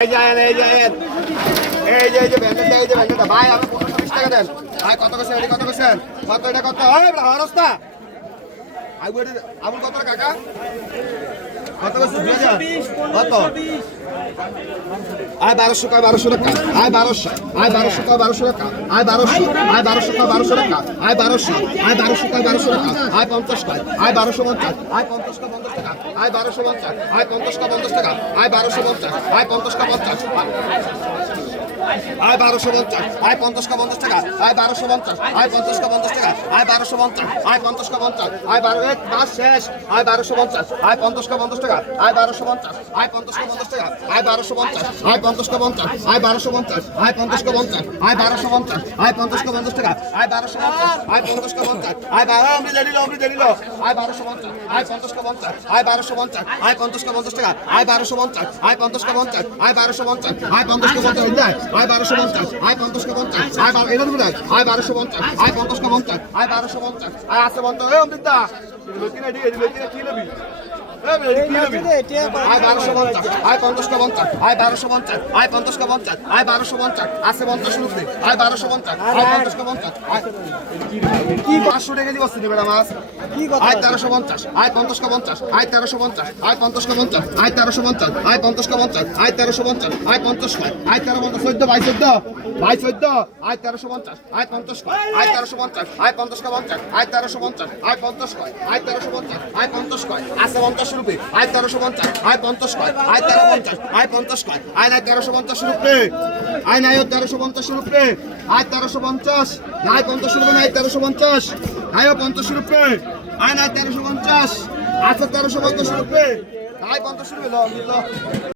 এই যে এই যে। এই যে এই যে। ভ্যানটা এই যে ভ্যানটা ভাই আপনি বিশ টাকা দেন। ভাই, কত করছেন এটি কত করছেন কত এটা কত? হয় হরস্তা আবু আবুল কত কাকা। কত কত? আয় বারোশো কয়, বারোশো টাকা। আয় বারোশো আয় বারোশো কয়, বারোশো টাকা। আয় বারোশো আয় বারোশো কয়, বারোশো টাকা। আয় বারোশো আয় বারোশো কয়, বারোশো টাকা। আয় পঞ্চাশ কয়, আয় বারোশো পঞ্চাশ, আয় পঞ্চাশ কয়, পঞ্চাশ টাকা। আয় বারোশো পঞ্চাশ, আয় পঞ্চাশ কয়, পঞ্চাশ টাকা। আয় বারোশো পঞ্চাশ, আয় পঞ্চাশ কয়, পঞ্চাশ আয় বারোশো পঞ্চাশ আয় পঞ্চাশ কা পঞ্চাশ টাকা আয় বারোশো পঞ্চাশ আয় পঞ্চাশ কা পঞ্চাশ টাকা আয় বারোশো পঞ্চাশ আয় পঞ্চাশ কা পঞ্চাশ আয় বারো এক মাস শেষ আয় বারোশো পঞ্চাশ আয় পঞ্চাশ কা পঞ্চাশ টাকা আয় বারোশো পঞ্চাশ আয় পঞ্চাশ কা পঞ্চাশ টাকা আয় বারোশো পঞ্চাশ আয় পঞ্চাশ কা পঞ্চাশ আয় বারোশো পঞ্চাশ আয় পঞ্চাশ কা পঞ্চাশ আয় বারোশো পঞ্চাশ আয় পঞ্চাশ কা পঞ্চাশ টাকা আয় বারোশো পঞ্চাশ আয় পঞ্চাশ কা পঞ্চাশ আয় বারো অমৃত দিল অমৃত দিল আয় বারোশো পঞ্চাশ আয় পঞ্চাশ কা পঞ্চাশ আয় বারোশো পঞ্চাশ আয় পঞ্চাশ পঞ্চাশ টাকা আয় বারোশো পঞ্চাশ আয় পঞ্চাশ পঞ্চাশ আয় বারোশো পঞ্চাশ আয় পঞ্চাশ পঞ্চাশ আয় বারোশো পঞ্চাশ, আয় পঞ্চাশকে পঞ্চাশ, আয় বারো এবার বলে আয় বারোশো পঞ্চাশ, আয় পঞ্চাশকে পঞ্চাশ, আয় বারোশো পঞ্চাশ, আয় আসতে পঞ্চাশ, এই অমৃত কি লবি বারোশো পঞ্চাশ আয় পঞ্চাশ পঞ্চাশ আয় বারোশো পঞ্চাশ আয় পঞ্চাশ পঞ্চাশ আয় বারোশো পঞ্চাশ আছে পঞ্চাশ রুপি আয় বারোশো পঞ্চাশ আয় কি পাঁচশো টাকা দিয়ে মাছ আয় তেরোশো পঞ্চাশ আয় পঞ্চাশ কা পঞ্চাশ আয় তেরোশো পঞ্চাশ আয় পঞ্চাশ কা পঞ্চাশ আয় তেরোশো পঞ্চাশ আয় পঞ্চাশ কা পঞ্চাশ আয় তেরোশো পঞ্চাশ আয় পঞ্চাশ আয় তেরো পঞ্চাশ চোদ্দ ভাই চোদ্দ ভাই চোদ্দ আয় তেরোশো পঞ্চাশ আয় পঞ্চাশ কয় আয় তেরোশো পঞ্চাশ আয় পঞ্চাশ পঞ্চাশ আয় তেরোশো পঞ্চাশ আয় পঞ্চাশ আয় তেরোশো পঞ্চাশ আয় পঞ্চাশ আছে পঞ্চাশ রুপি। আয় তেরোশো পঞ্চাশ, আয় পঞ্চাশ কয়, আয় তেরো পঞ্চাশ, আয় পঞ্চাশ কয়, আয় নাই তেরোশো পঞ্চাশ রুপি। আয় নাই তেরোশো পঞ্চাশ রুপি। আয় তেরোশো পঞ্চাশ, নাই পঞ্চাশ রুপি, নাই তেরোশো পঞ্চাশ। আয় পঞ্চাশ রুপি। আয় নাই তেরোশো পঞ্চাশ আচ্ছা তেরোশো পঞ্চাশ রুপি। আয় পঞ্চাশ রুপি ল।